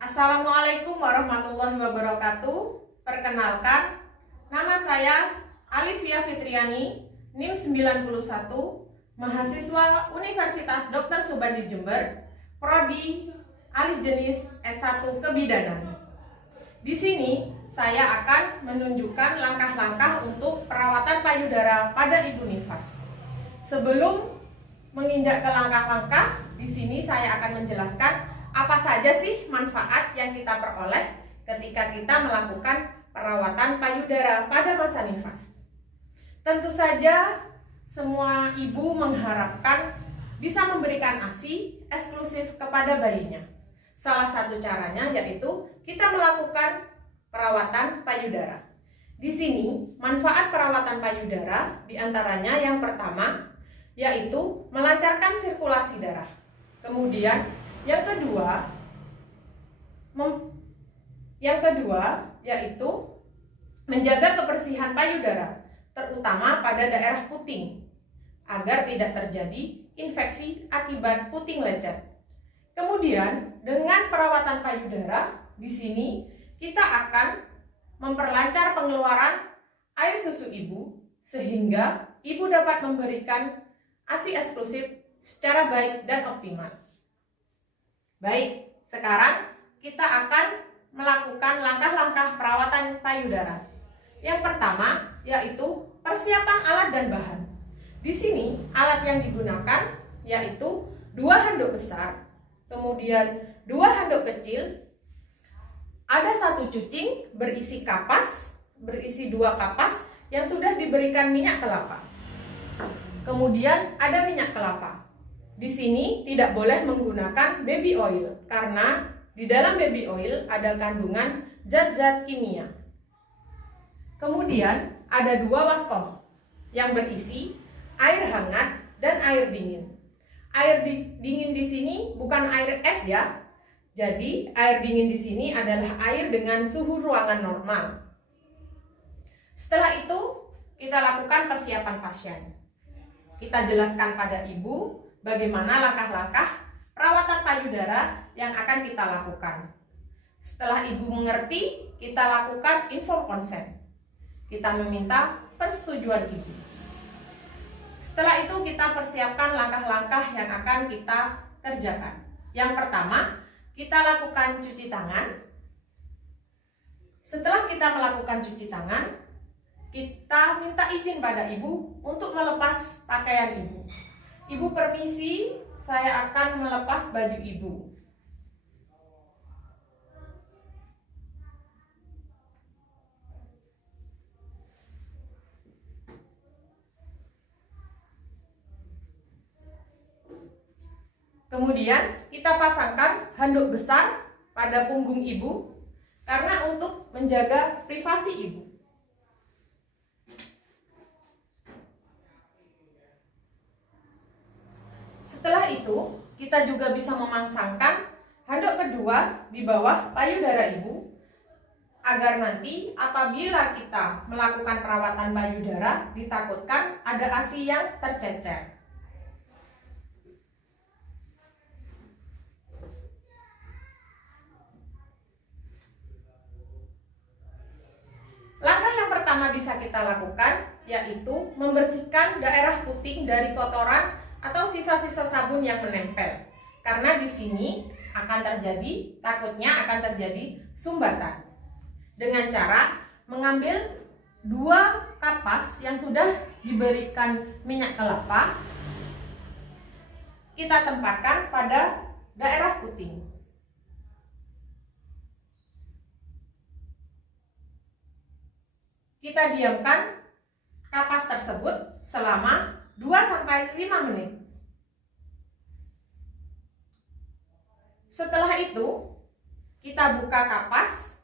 Assalamualaikum warahmatullahi wabarakatuh. Perkenalkan, nama saya Alifia Fitriani, NIM 91, mahasiswa Universitas Dr. Subandi Jember, Prodi Alih Jenis S1 Kebidanan. Di sini saya akan menunjukkan langkah-langkah untuk perawatan payudara pada ibu nifas. Sebelum menginjak ke langkah-langkah, di sini saya akan menjelaskan apa saja sih manfaat yang kita peroleh ketika kita melakukan perawatan payudara pada masa nifas. Tentu saja semua ibu mengharapkan bisa memberikan ASI eksklusif kepada bayinya. Salah satu caranya yaitu kita melakukan perawatan payudara. Di sini manfaat perawatan payudara diantaranya yang pertama yaitu melancarkan sirkulasi darah. Kemudian yang kedua yaitu menjaga kebersihan payudara, terutama pada daerah puting, agar tidak terjadi infeksi akibat puting lecet. Kemudian dengan perawatan payudara, di sini kita akan memperlancar pengeluaran air susu ibu sehingga ibu dapat memberikan ASI eksklusif secara baik dan optimal. Baik, sekarang kita akan melakukan langkah-langkah perawatan payudara. Yang pertama yaitu persiapan alat dan bahan. Di sini alat yang digunakan yaitu 2 handuk besar, kemudian 2 handuk kecil, ada 1 cucing berisi 2 kapas yang sudah diberikan minyak kelapa. Kemudian ada minyak kelapa. Di sini tidak boleh menggunakan baby oil karena di dalam baby oil ada kandungan zat-zat kimia. Kemudian ada 2 waskom yang berisi air hangat dan air dingin. Air dingin di sini bukan air es ya. Jadi air dingin di sini adalah air dengan suhu ruangan normal. Setelah itu kita lakukan persiapan pasien. Kita jelaskan pada ibu bagaimana langkah-langkah perawatan payudara yang akan kita lakukan. Setelah ibu mengerti, kita lakukan informed consent. Kita meminta persetujuan ibu. Setelah itu kita persiapkan langkah-langkah yang akan kita kerjakan. Yang pertama, kita lakukan cuci tangan. Setelah kita melakukan cuci tangan, kita minta izin pada ibu untuk melepas pakaian ibu. Ibu permisi, saya akan melepas baju ibu. Kemudian kita pasangkan handuk besar pada punggung ibu karena untuk menjaga privasi ibu. Setelah itu, kita juga bisa memasangkan handuk kedua di bawah payudara ibu agar nanti apabila kita melakukan perawatan payudara ditakutkan ada ASI yang tercecer. Langkah yang pertama bisa kita lakukan yaitu membersihkan daerah puting dari kotoran atau sisa-sisa sabun yang menempel. Karena di sini takutnya akan terjadi sumbatan. Dengan cara mengambil 2 kapas yang sudah diberikan minyak kelapa, kita tempatkan pada daerah puting. Kita diamkan kapas tersebut selama 2-5 menit. Setelah itu, kita buka kapas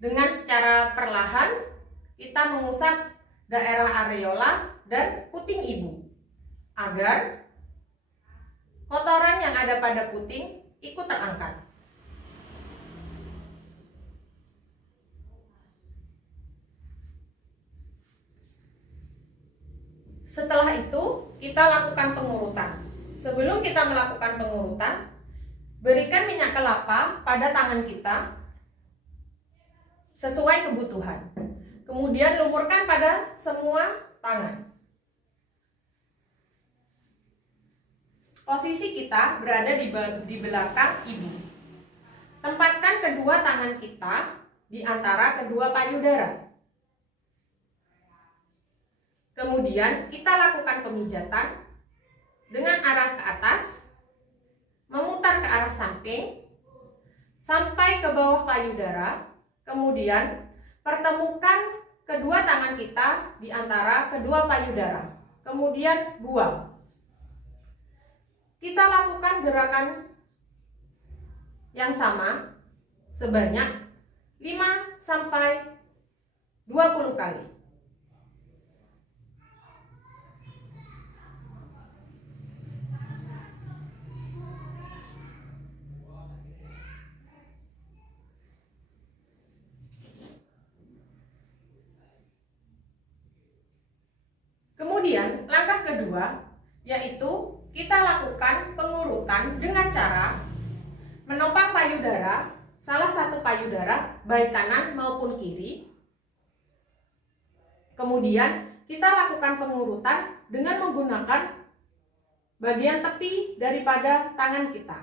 dengan secara perlahan. Kita mengusap daerah areola dan puting ibu agar kotoran yang ada pada puting ikut terangkat. Setelah itu, kita lakukan pengurutan. Sebelum kita melakukan pengurutan, Berikan minyak kelapa pada tangan kita sesuai kebutuhan. Kemudian lumurkan pada semua tangan. Posisi kita berada di belakang ibu. Tempatkan kedua tangan kita di antara kedua payudara. Kemudian kita lakukan pemijatan dengan arah ke atas, memutar ke arah samping, sampai ke bawah payudara. Kemudian pertemukan kedua tangan kita di antara kedua payudara. Kemudian buang. Kita lakukan gerakan yang sama sebanyak 5 sampai 20 kali. Kemudian langkah kedua yaitu kita lakukan pengurutan dengan cara menopang payudara, salah satu payudara baik kanan maupun kiri. Kemudian kita lakukan pengurutan dengan menggunakan bagian tepi daripada tangan kita.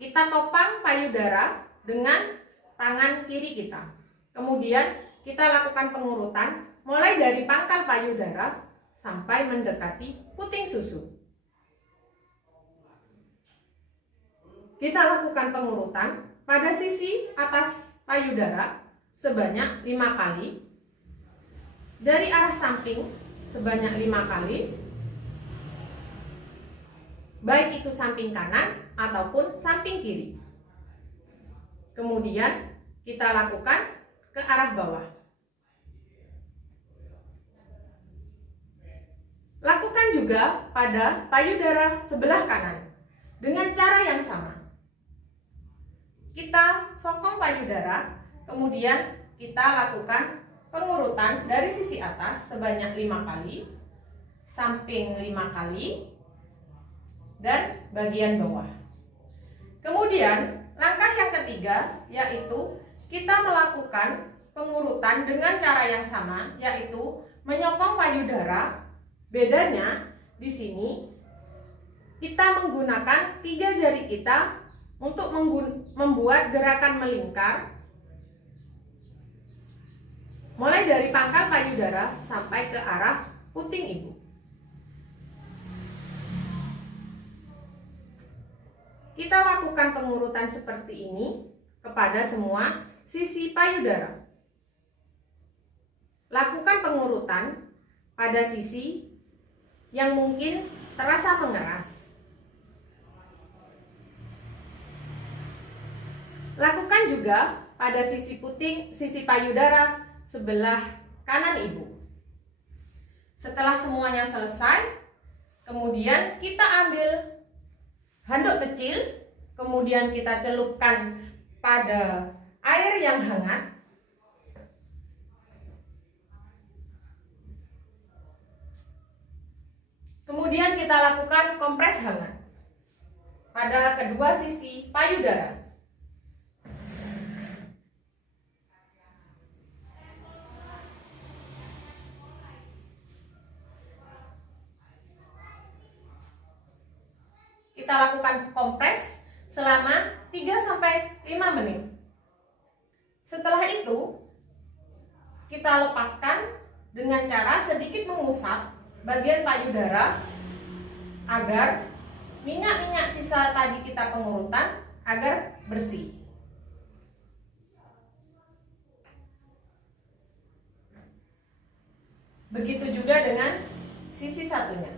Kita topang payudara dengan tangan kiri kita. Kemudian kita lakukan pengurutan mulai dari pangkal payudara sampai mendekati puting susu. Kita lakukan pengurutan pada sisi atas payudara sebanyak 5 kali, dari arah samping sebanyak 5 kali, baik itu samping kanan ataupun samping kiri. Kemudian kita lakukan ke arah bawah. Lakukan juga pada payudara sebelah kanan dengan cara yang sama. Kita sokong payudara, kemudian kita lakukan pengurutan dari sisi atas sebanyak 5 kali, samping 5 kali, dan bagian bawah. Kemudian langkah yang ketiga yaitu kita melakukan pengurutan dengan cara yang sama, yaitu menyokong payudara. Bedanya di sini kita menggunakan 3 jari kita untuk membuat gerakan melingkar mulai dari pangkal payudara sampai ke arah puting ibu. Kita lakukan pengurutan seperti ini kepada semua sisi payudara. Lakukan pengurutan pada sisi yang mungkin terasa mengeras. Lakukan juga pada sisi payudara sebelah kanan ibu. Setelah semuanya selesai, kemudian kita ambil handuk kecil, kemudian kita celupkan pada air yang hangat. Kemudian kita lakukan kompres hangat pada kedua sisi payudara. Kita lakukan kompres selama 3-5 menit. Setelah itu, kita lepaskan dengan cara sedikit mengusap bagian payudara agar minyak-minyak sisa tadi kita pengurutan agar bersih. Begitu juga dengan sisi satunya.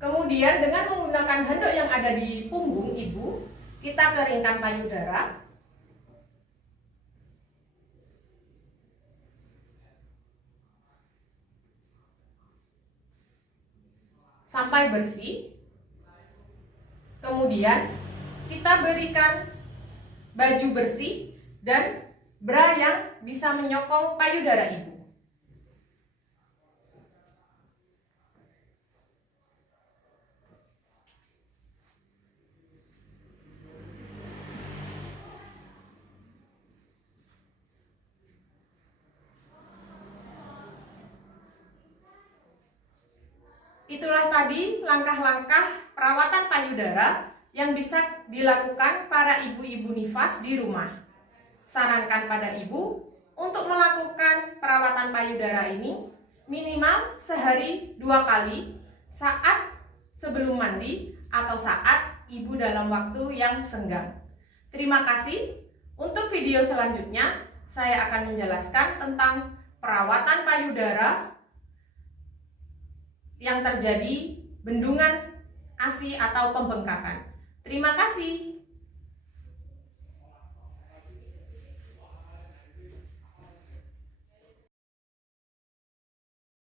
Kemudian dengan menggunakan handuk yang ada di punggung ibu, kita keringkan payudara. Sampai bersih. Kemudian kita berikan baju bersih dan bra yang bisa menyokong payudara ibu. Itulah tadi langkah-langkah perawatan payudara yang bisa dilakukan para ibu-ibu nifas di rumah. Sarankan pada ibu untuk melakukan perawatan payudara ini minimal sehari 2 kali saat sebelum mandi atau saat ibu dalam waktu yang senggang. Terima kasih. Untuk video selanjutnya saya akan menjelaskan tentang perawatan payudara yang terjadi bendungan ASI atau pembengkakan. Terima kasih.